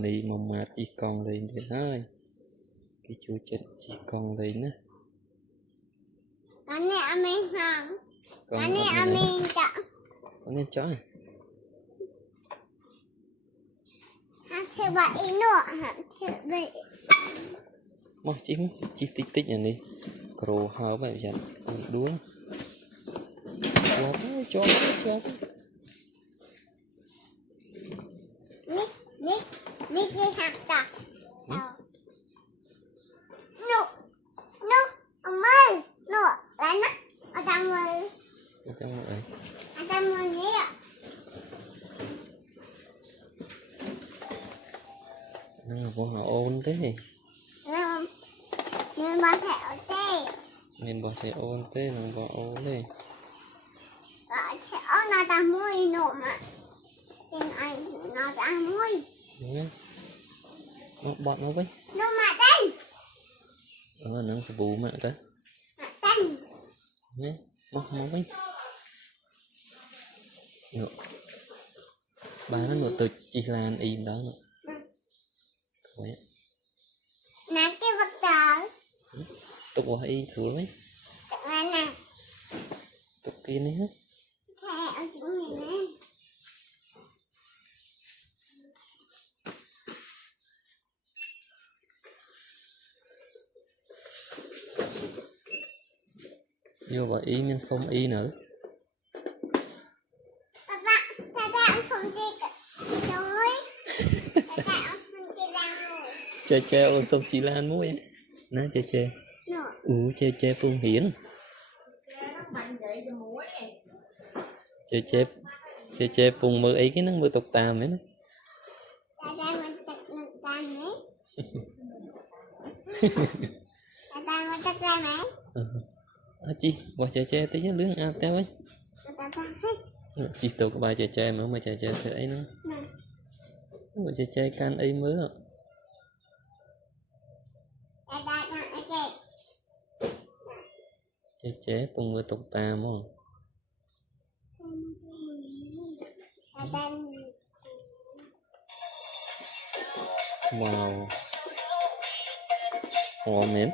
đi mong mà chỉ con lên thì thôi cái chú chết chỉ con lên á con này mình không con này mình chọn con nên chó hắn thử vậy nữa hắn thử vậy mà chỉ tích tích này đi cro hao vậy giờ đuối chó nít đi học tập nụ ông ơi nụ lại nó ở trong người ở trong người nhé nó là bộ họ ôn thế mình bỏ thẻ thế mình bỏ sẽ ôn thế nó bỏ ôn đi bỏ thẻ nó ta mùi nụ mà nhưng anh nó ta mùi nó bọt nó với nụ mà tên nó sẽ bù mẹ đó tên nhé móc với được bà nó một từ chỉ là ăn in đó nữa vậy nè cái vật tờ tục bỏ y xuống đấy nè tục kia này hết thẻ ở chỗ này nè vô bỏ y men sông y nữa sao ta ông không chơi rồi sao ta ông không chơi lan rồi chơi ôn sông chỉ lan muối nó chơi chơi phương hiển chơi phùng mưa ấy cái nó mưa tục tàm ấy nó chi bỏ chơi tới với lưỡng ao tao ấy chỉ tụ cái bài chơi mà chơi thế ấy nữa bỏ chơi can ấy mới ạ chơi phùng mưa tục tàm không wow ồ mến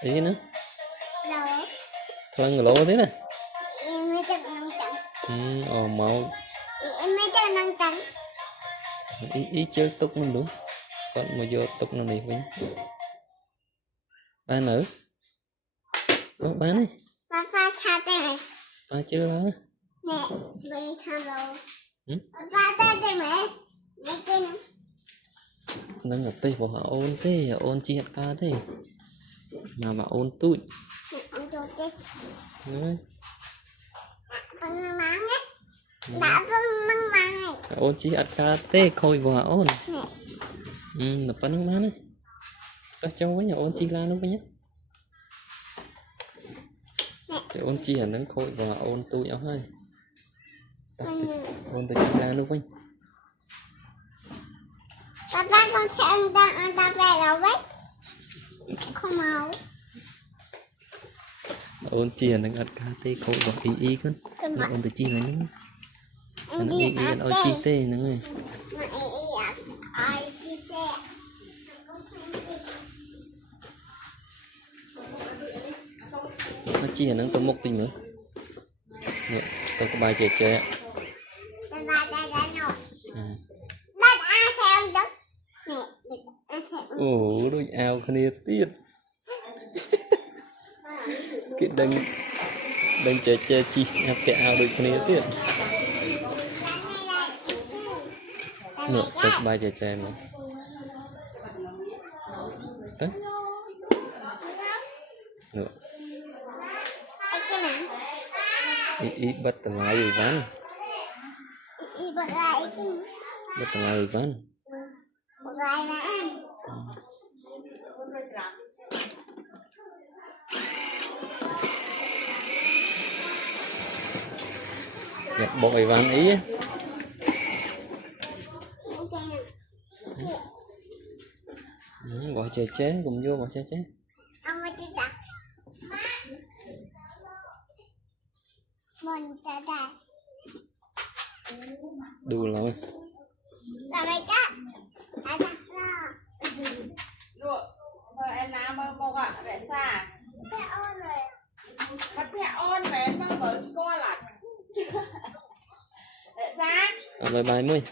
ý nữa thằng lỗ thế này màu ý chơi tục mình đúng còn mà vô tục nó này với ba nữ ba này ba chưa đó nè mình thằng rồi ba ta đây mẹ mẹ kia nữa nó một tay của họ ôn thế ôn chi hạt ca thế mà bà ôn tụi ông cho chứ nói ông mang bán nhé đã vâng mang bán này ôn chi hạt ca thế khôi của họ ôn là bắn nước má này các cháu với nhà ôn chi la luôn với nhé để ôn chi hạt nó khôi và ôn tụi áo hai ôn tụi chi la luôn với ba con sẽ ăn ta về đâu đấy không màu ôn chi hạt nó gạt ca thế khôi và y con ôn tụi chi này nữa nó y ôn chi tê nữa người nó chi hạt nó có một tình nữa tôi có bài chơi ạ ồ đôi ao khăn yêu tiết cái đang chơi chi cái ao đôi khăn yêu tiết nữa tôi có bài chơi mà đấy nữa ý bắt tầng ai ván bắt tầng ai ván bộ bài ván ý bỏ chơi chế cùng vô bỏ chơi chế mình ta ta đủ rồi là mày cắt ta ta Lụa, rồi em nào mơ mô gọi để xa. cái ôn rồi Bắt mẹ ôn về em mơ mở score lại. Để xa. bye bye mươi